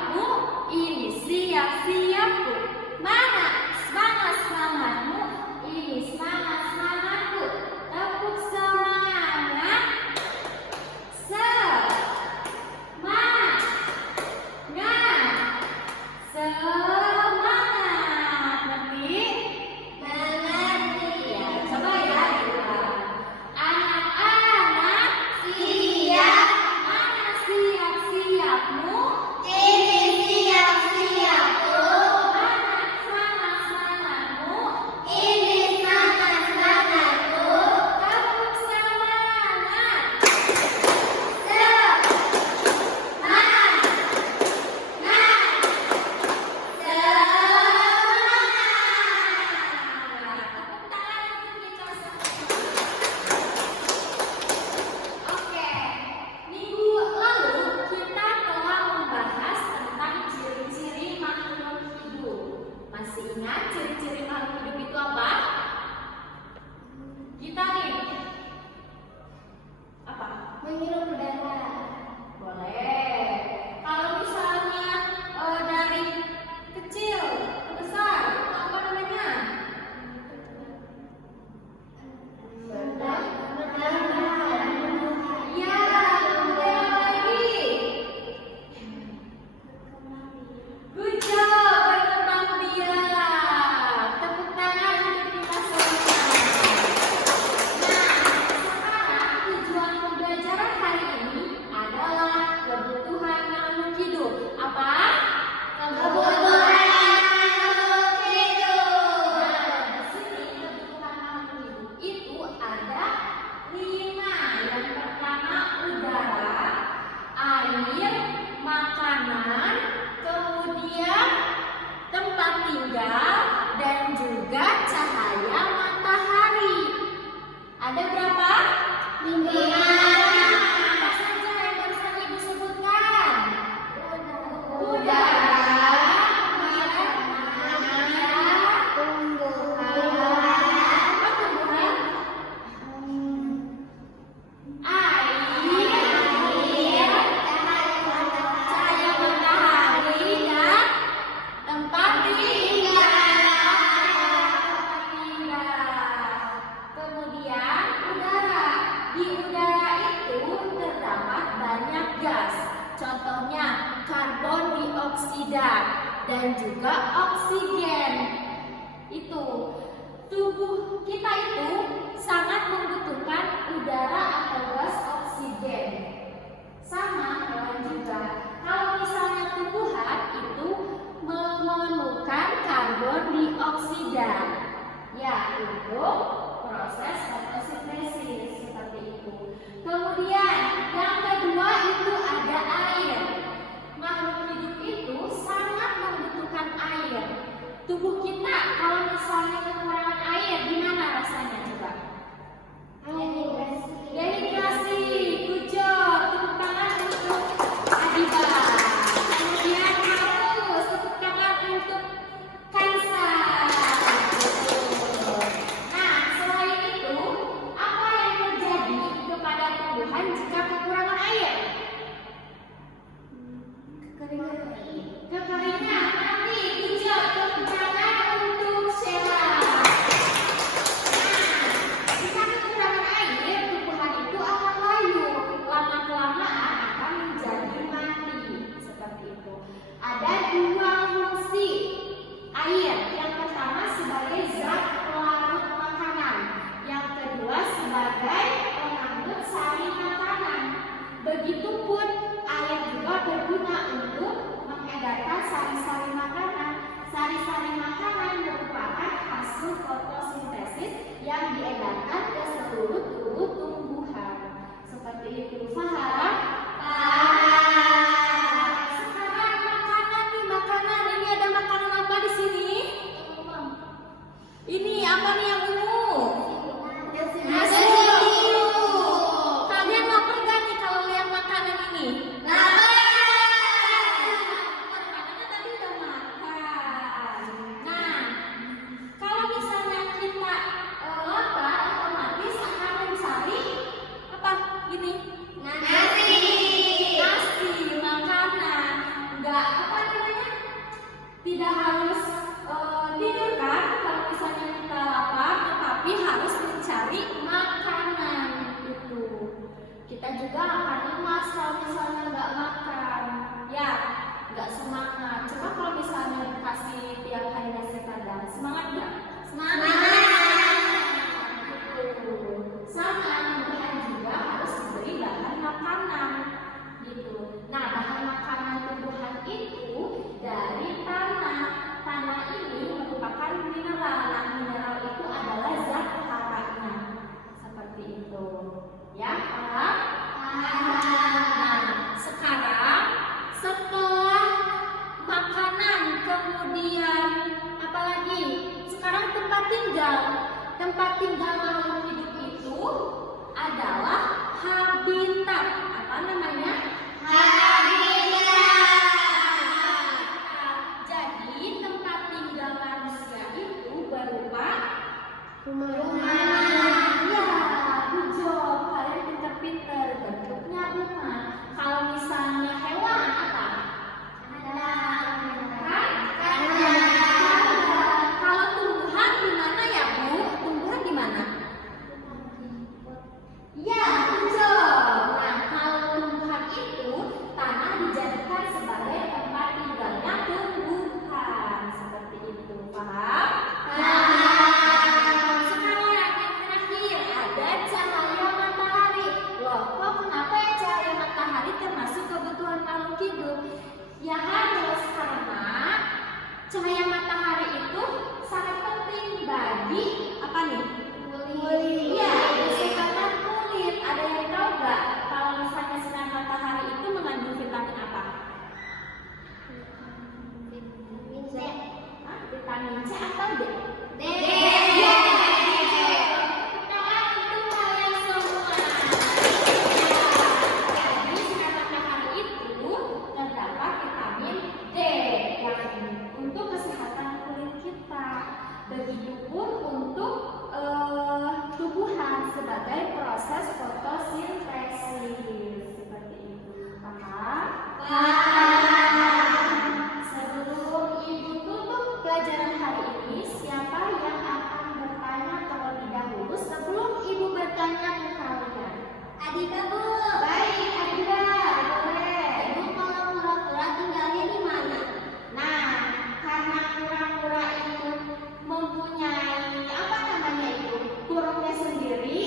siapmu? Ini siap-siapku. Mana semangat-semangatmu? Ini semangat-semangatku. Tepuk semangat. Semangat. Semangat. Nanti mengerti ya. Coba ya diulang. Anak-anak siap. Mana siap-siapmu? Ini siap-siapku. Mana semangat-semangatmu? Ini semangat-semangatku. Tepuk semangat. Oke, minggu lalu kita telah membahas tentang ciri-ciri makhluk hidup. Masih ingat ciri-ciri makhluk hidup itu apa? Kita nih. Apa? Menghirup udara. Boleh. Kalau misalnya dari kecil ke besar, itu apa namanya? Iya, kemudian apa lagi? Good job, berkembang biak. Tepuk tangan untuk kita semua. Nah, sekarang tujuan pembelajaran hari ini adalah kebutuhan makhluk hidup. Apa? Kebutuhan makhluk hidup. Nah, di sini kebutuhan makhluk hidup itu ada 5. Yang pertama udara, air, makanan, kemudian tempat tinggal, dan juga cahaya matahari. Ada berapa? 5. Apa saja yang barusan Ibu sebutkan? Udara, makanan, tumbuhan, apa tumbuhan? Air, cahaya matahari, dan tempat tinggal. Kemudian udara. Di udara itu terdapat banyak gas. Contohnya karbon dioksida dan juga oksigen. Itu tubuh kita itu sangat membutuhkan udara atau gas oksigen. Sama hewan juga. Kalau misalnya tumbuhan itu memerlukan karbon dioksida, yaitu proses fotosintesis seperti itu. Kemudian yang kedua itu ada air. Makhluk hidup itu sangat membutuhkan air. Tubuh kita kalau misalnya kekurangan air, gimana rasanya coba? Dehidrasi. Good job. Tepuk tangan untuk Adiba. Kemudian harus tepuk tangan untuk Kaisa. Nah, selain itu, apa yang terjadi kepada tumbuhan jika kekurangan air? Kekeringan. Nanti, good job. Tepuk tangan untuk Sheila. Jika kekurangan air, tumbuhan itu akan layu. Lama-kelamaan akan menjadi mati. Seperti itu. Ada 2 fungsi air. Yang pertama sebagai zat pelarut makanan. Yang kedua sebagai pengandut sari makanan. Begitupun air juga berguna untuk mengedarkan sari-sari makanan. Sari-sari makanan merupakan hasil fotosintesis yang diedarkan ke seluruh tubuh tumbuhan. Seperti itu. Paham? Sekarang makanan nih, makanan. Ini ada makanan apa di sini? Ini apa nih yang ungu? Nasi uduk. Kalian lapar gak nih kalau lihat makanan ini? Makanannya tadi udah makan. Nah, kalau misalnya kita lapar, otomatis akan mencari apa? Ini Nasi cahaya matahari itu sangat penting bagi apa nih? Kulit. Iya, kesehatan kulit. Ada yang tahu nggak kalau misalnya sinar matahari itu mengandung vitamin apa? Vitamin C. Hah? Vitamin C atau D? D. Iya. Nah, untuk kalian semua. Jadi sinar matahari itu terdapat vitamin D yang untuk kesehatan kulit kita. Begitupun untuk tumbuhan sebagai proses fotosintesis seperti itu. Paham? Sebelum ibu tutup pelajaran hari ini, siapa yang akan bertanya terlebih dahulu sebelum ibu bertanya ke kalian? Adika, Bu. Baik, Adila, boleh. Ibu kalau kura-kura tinggalnya di mana? Nah, karena kura-kura itu mempunyai apa namanya itu burungnya sendiri,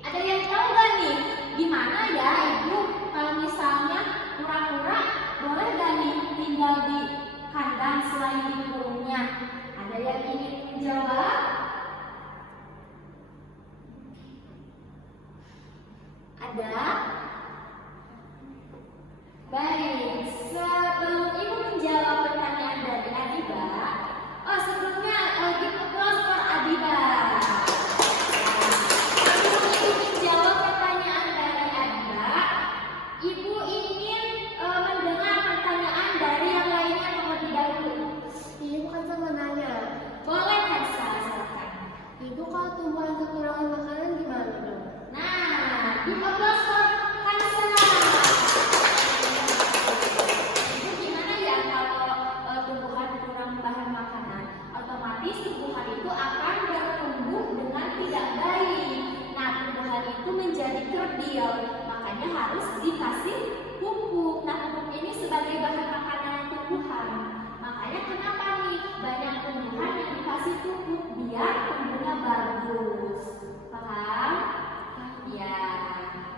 ada yang tahu nggak nih gimana ya ibu kalau misalnya kura-kura boleh nggak nih tinggal di kandang selain di burungnya? Ada yang ingin menjawab? Ada? Baik, sebelum ibu menjawab pertanyaan dari Adiba, sebelumnya give applause for Adiba. Sebelum ibu menjawab pertanyaan dari Adiba, ibu ingin mendengar pertanyaan dari yang lainnya terlebih dahulu. Ini bukan sama nanya. Boleh Hansa, silakan. Ibu kalau tumbuhan kekurangan makanan gimana dong? Nah, give applause for Hansa. Ibu gimana ya kalau tumbuhan kurang bahan makanan? Otomatis tumbuhan itu akan bertumbuh dengan tidak baik. Nah, tumbuhan itu menjadi kerdil, makanya harus dikasih pupuk. Nah, pupuk ini sebagai bahan makanan tumbuhan. Makanya kenapa nih banyak tumbuhan yang dikasih pupuk biar tumbuhnya bagus. Paham? Ya.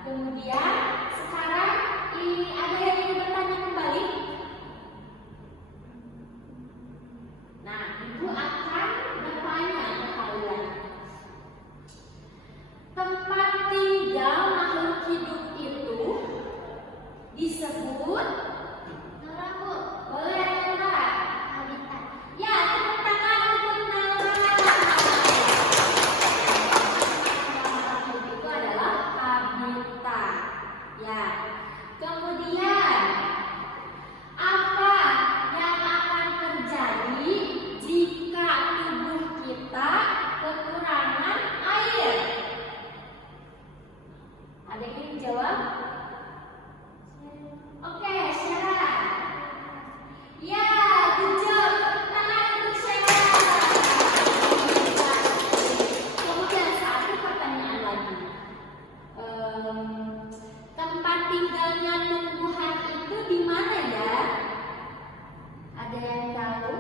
Kemudian sekarang ini ada yang ingin bertanya kembali? Nah, ibu akan bertanya ke kalian. Tempat tinggal makhluk hidup itu disebut Nora, Bu. boleh enggak? Habitat. Ya, tepuk tangan untuk Nala. Makhluk itu adalah habitat. Ya. Kemudian apa yang akan terjadi jika tubuh kita kekurangan air? Ada yang ingin menjawab? Oke, Syara. Ya, good job. Tepuk tangan untuk Syara. Kemudian satu pertanyaan lagi. Tempat tinggalnya tumbuhan itu di mana ya? Ada yang tahu?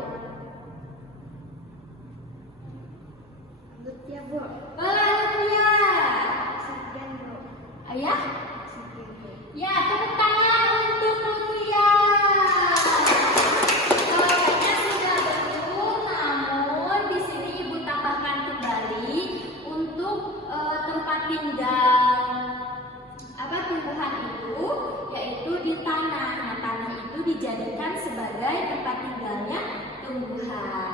Lutya, Bu. Boleh ya. Sekian, Bu. Ayah? Sekian, Bu. Ya, tepuk tangan untuk Lutfi. Jawabannya sudah betul, namun di sini ibu tambahkan kembali untuk tempat tinggal tumbuhan itu, yaitu di tanah. Nah, tanah itu dijadikan sebagai tempat tinggalnya tumbuhan.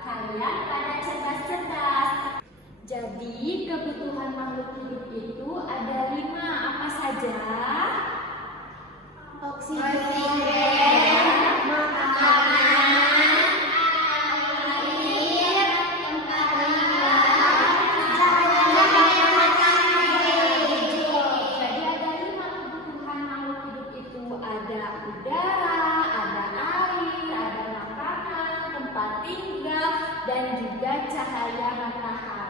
Kalian pada cerdas-cerdas. Jadi kebutuhan makhluk hidup itu ada 5, apa saja? Oksigen, makanan, air, tempat tinggal, cahaya matahari. Jadi ada 5 kebutuhan makhluk hidup itu, ada udara, ada air, ada makanan, tempat tinggal, dan juga cahaya matahari.